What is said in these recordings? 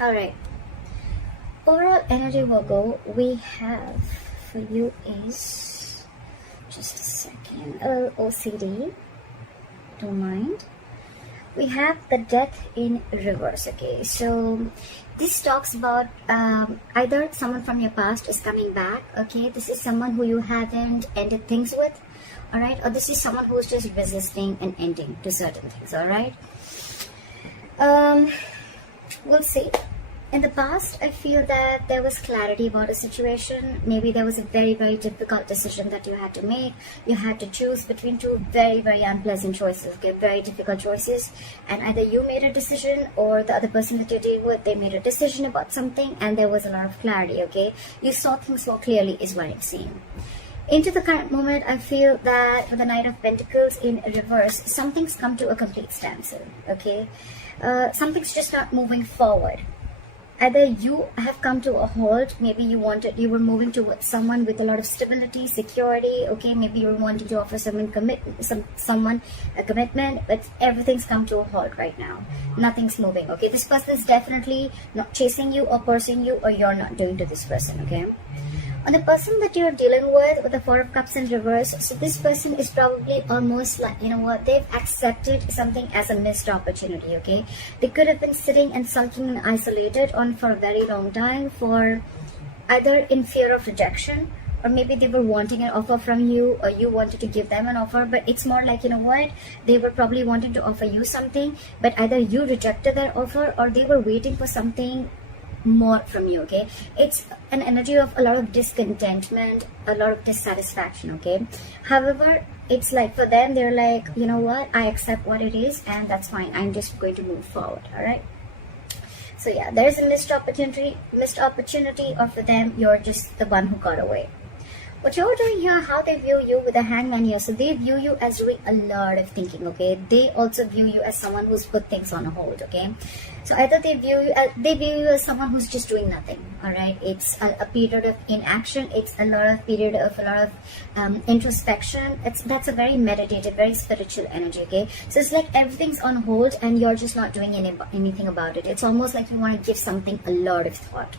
All right. Overall energy, Virgo, we have for you is, just a second, OCD, don't mind. We have the Death in reverse. Okay, so this talks about either someone from your past is coming back. Okay, this is someone who you haven't ended things with, all right, or this is someone who's just resisting an ending to certain things. All right, we'll see. In the past, I feel that there was clarity about a situation. Maybe there was a very, very difficult decision that you had to make. You had to choose between two very, very unpleasant choices, okay? Very difficult choices. And either you made a decision or the other person that you're dealing with, they made a decision about something and there was a lot of clarity, okay? You saw things more clearly is what I'm saying. Into the current moment, I feel that with the Knight of Pentacles in reverse, something's come to a complete standstill, okay? Something's just not moving forward. Either you have come to a halt, maybe you were moving towards someone with a lot of stability, security, okay, maybe you were wanting to offer someone a commitment, but everything's come to a halt right now. Nothing's moving, okay? This person is definitely not chasing you or pursuing you, or you're not doing to this person, okay? On the person that you're dealing with the Four of Cups in reverse, so this person is probably almost like, you know what, they've accepted something as a missed opportunity, okay? They could have been sitting and sulking and isolated on for a very long time, for either in fear of rejection, or maybe they were wanting an offer from you, or you wanted to give them an offer, but it's more like, you know what, they were probably wanting to offer you something, but either you rejected their offer or they were waiting for something more from you, okay? It's an energy of a lot of discontentment, a lot of dissatisfaction, okay? However, it's like for them, they're like, you know what, I accept what it is and that's fine, I'm just going to move forward. All right, so yeah, there's a missed opportunity, or for them, you're just the one who got away. What you're doing here, how they view you with the Hangman here, so they view you as doing a lot of thinking, okay? They also view you as someone who's put things on hold, okay? So either they view you as someone who's just doing nothing, all right? It's a period of inaction. It's a lot of introspection. That's a very meditative, very spiritual energy, okay? So it's like everything's on hold and you're just not doing anything about it. It's almost like you want to give something a lot of thought.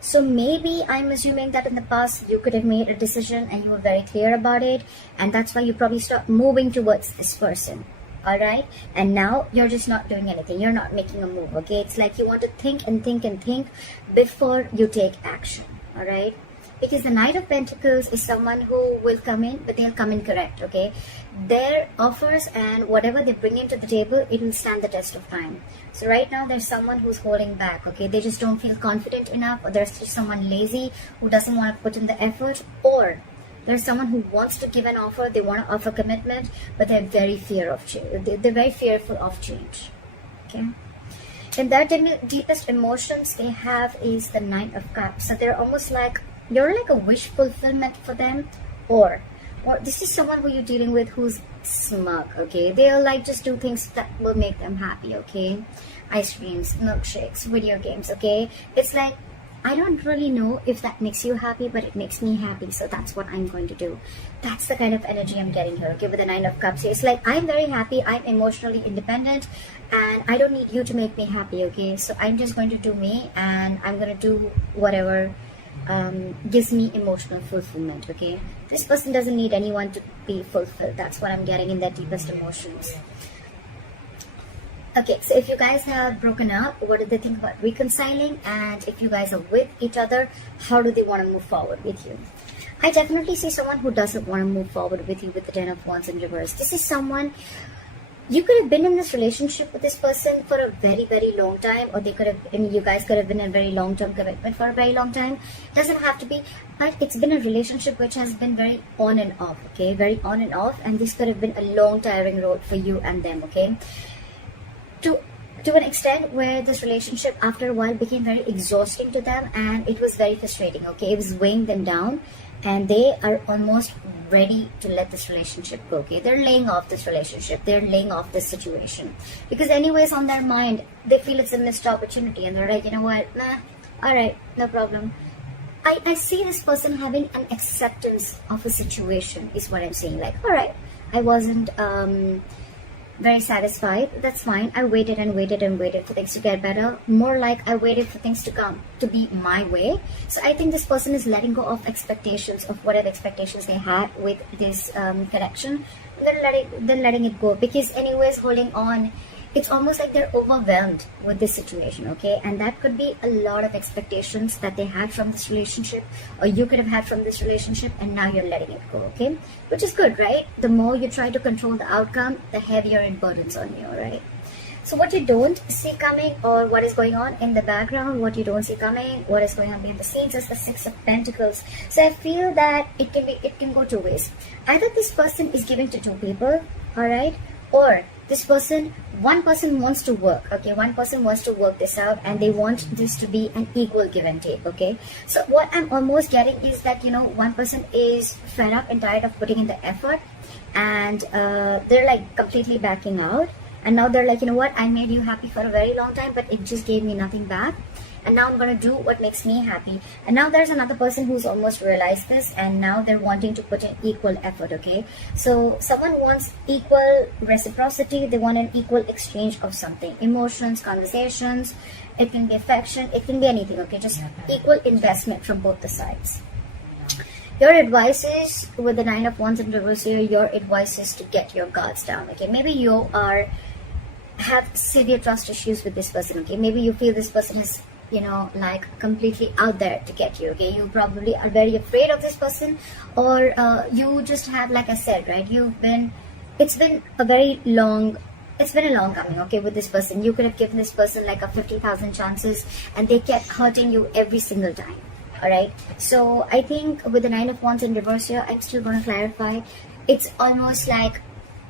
So maybe I'm assuming that in the past you could have made a decision and you were very clear about it, and that's why you probably stopped moving towards this person. All right, and now you're just not doing anything, you're not making a move, okay? It's like you want to think and think and think before you take action. All right, because the Knight of Pentacles is someone who will come in, but they'll come in correct, okay? Their offers and whatever they bring into the table, it will stand the test of time. So right now there's someone who's holding back, okay? They just don't feel confident enough, or there's just someone lazy who doesn't want to put in the effort, or there's someone who wants to give an offer, they want to offer commitment, but they're very they're very fearful of change, okay? And their deepest emotions they have is the Knight of Cups. So they're almost like, you're like a wish fulfillment for them, or this is someone who you're dealing with who's smug, okay? They'll like just do things that will make them happy, okay? Ice creams, milkshakes, video games, okay? It's like, I don't really know if that makes you happy, but it makes me happy, so that's what I'm going to do. That's the kind of energy I'm getting here, okay, with the Nine of Cups. It's like, I'm very happy, I'm emotionally independent, and I don't need you to make me happy, okay? So I'm just going to do me, and I'm going to do whatever gives me emotional fulfillment, okay? This person doesn't need anyone to be fulfilled. That's what I'm getting in their deepest emotions. Okay, so if you guys have broken up, what do they think about reconciling? And if you guys are with each other, how do they want to move forward with you? I definitely see someone who doesn't want to move forward with you with the Ten of Wands in reverse. This is someone, you could have been in this relationship with this person for a very, very long time, or they could have, you guys could have been in a very long-term commitment for a very long time. It doesn't have to be, but it's been a relationship which has been very on and off, okay? Very on and off, and this could have been a long, tiring road for you and them, okay? To an extent where this relationship after a while became very exhausting to them, and it was very frustrating, okay? It was weighing them down, and they are almost ready to let this relationship go, okay? They're laying off this relationship, they're laying off this situation, because anyways on their mind they feel it's a missed opportunity, and they're like, you know what, nah, all right, no problem. I see this person having an acceptance of a situation is what I'm saying. Like, all right, I wasn't very satisfied. That's fine. I waited and waited and waited for things to get better. More like I waited for things to come to be my way. So I think this person is letting go of expectations, of whatever expectations they had with this connection. They're letting it go, because anyways, holding on, it's almost like they're overwhelmed with this situation, okay? And that could be a lot of expectations that they had from this relationship, or you could have had from this relationship, and now you're letting it go, okay? Which is good, right? The more you try to control the outcome, the heavier it burdens on you, right? So what you don't see coming, or what is going on in the background, what you don't see coming, what is going on behind the scenes, is the Six of Pentacles. So I feel that it can go two ways. Either this person is giving to two people, all right? Or this person, one person wants to work, okay? One person wants to work this out, and they want this to be an equal give and take, okay? So what I'm almost getting is that, you know, one person is fed up and tired of putting in the effort, and they're like completely backing out. And now they're like, you know what, I made you happy for a very long time, but it just gave me nothing back. And now I'm going to do what makes me happy. And now there's another person who's almost realized this, and now they're wanting to put in equal effort, okay? So someone wants equal reciprocity. They want an equal exchange of something. Emotions, conversations, it can be affection, it can be anything, okay? Just equal investment from both the sides. Your advice is, with the Nine of Wands in reverse here, your advice is to get your guards down, okay? Maybe you have severe trust issues with this person, okay? Maybe you feel this person is, you know, like completely out there to get you, okay? You probably are very afraid of this person, or you just have, like I said, right, it's been a long coming, okay, with this person. You could have given this person like a 50,000 chances, and they kept hurting you every single time, all right? So I think with the Nine of Wands in reverse here, I'm still going to clarify. It's almost like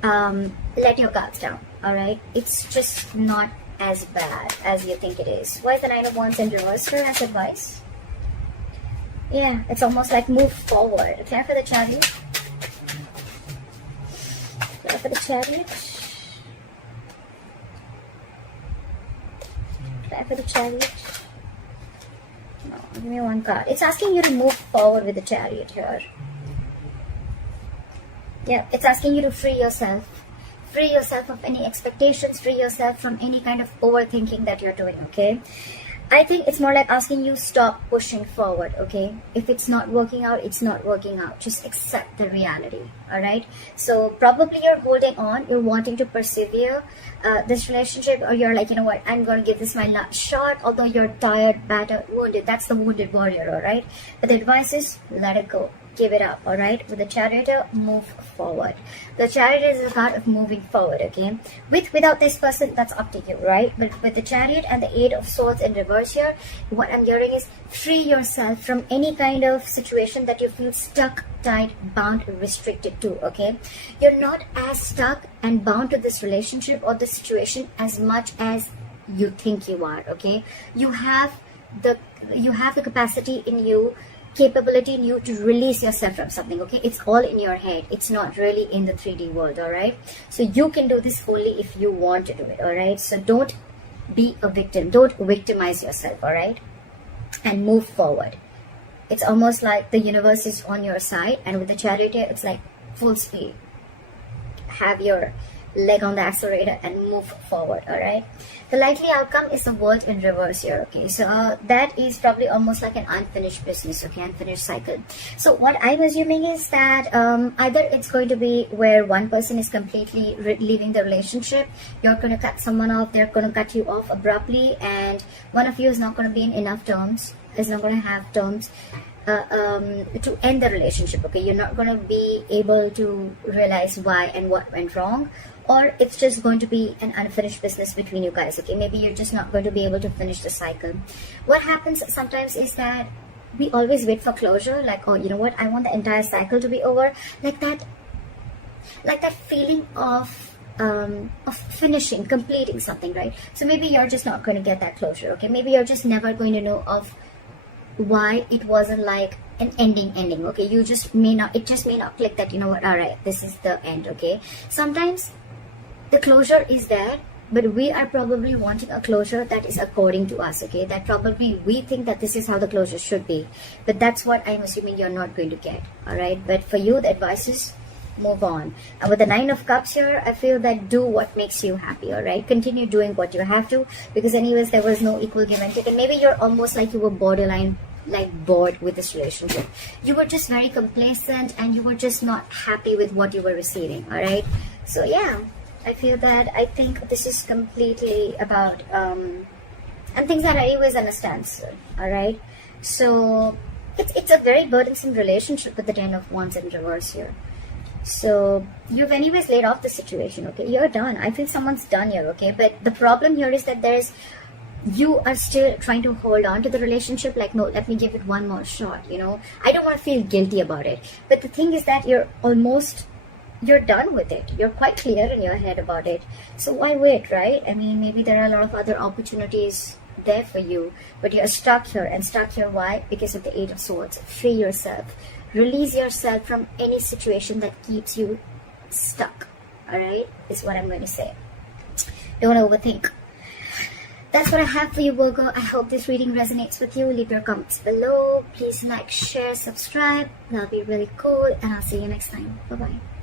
let your guards down, all right? It's just not as bad as you think it is. Why is the Nine of Wands in reverse here as advice? Yeah, it's almost like move forward. Clear for the Chariot. Clear for the Chariot. Clear for the Chariot. No, give me one card. It's asking you to move forward with the Chariot here. Yeah, it's asking you to free yourself. Free yourself of any expectations, free yourself from any kind of overthinking that you're doing, okay? I think it's more like asking you stop pushing forward, okay? If it's not working out, it's not working out. Just accept the reality, all right? So probably you're holding on, you're wanting to persevere this relationship, or you're like, you know what, I'm going to give this my last shot, although you're tired, battered, wounded. That's the wounded warrior, all right? But the advice is let it go. Give it up, all right? With the Chariot, move forward. The Chariot is a card of moving forward, okay? Without this person, that's up to you, right? But with the Chariot and the Eight of Swords in reverse here, what I'm hearing is free yourself from any kind of situation that you feel stuck, tied, bound, restricted to, okay? You're not as stuck and bound to this relationship or this situation as much as you think you are, okay? You have the capacity in you, capability in you to release yourself from something, okay? It's all in your head. It's not really in the 3D world, all right? So you can do this only if you want to do it, all right? So don't be a victim. Don't victimize yourself, all right? And move forward. It's almost like the universe is on your side, and with the Chariot, it's like full speed. Have your leg on the accelerator and move forward, all right? The likely outcome is the World in reverse here, okay? So that is probably almost like an unfinished business, okay? Unfinished cycle. So what I'm assuming is that either it's going to be where one person is completely leaving the relationship, you're going to cut someone off, they're going to cut you off abruptly, and one of you is not going to be in enough terms, is not going to have terms to end the relationship, okay? You're not going to be able to realize why and what went wrong, or it's just going to be an unfinished business between you guys, okay? Maybe you're just not going to be able to finish the cycle. What happens sometimes is that we always wait for closure, like, oh, you know what, I want the entire cycle to be over, like that feeling of finishing, completing something, right? So maybe you're just not going to get that closure, okay? Maybe you're just never going to know of why it wasn't like an ending, okay? It just may not click that, you know what, all right, this is the end, okay? Sometimes the closure is there, but we are probably wanting a closure that is according to us, okay? That probably we think that this is how the closure should be, but that's what I'm assuming you're not going to get, all right? But for you, the advice is move on. And with the Nine of Cups here, I feel that do what makes you happy, all right? Continue doing what you have to, because anyways, there was no equal give and take. And maybe you're almost like you were borderline like bored with this relationship. You were just very complacent and you were just not happy with what you were receiving, all right? So yeah, I feel that I think this is completely about and things are anyways on a standstill, all right? So it's a very burdensome relationship with the Ten of Wands in reverse here. So you've anyways laid off the situation, okay? You're done. I feel someone's done here, okay? But the problem here is that you are still trying to hold on to the relationship, like, no, let me give it one more shot, you know? I don't want to feel guilty about it. But the thing is that you're done with it. You're quite clear in your head about it. So why wait, right? I mean, maybe there are a lot of other opportunities there for you, but you're stuck here. And stuck here, why? Because of the Eight of Swords. Free yourself. Release yourself from any situation that keeps you stuck, all right? Is what I'm going to say. Don't overthink. That's what I have for you, Virgo. I hope this reading resonates with you. Leave your comments below. Please like, share, subscribe. That'll be really cool. And I'll see you next time. Bye-bye.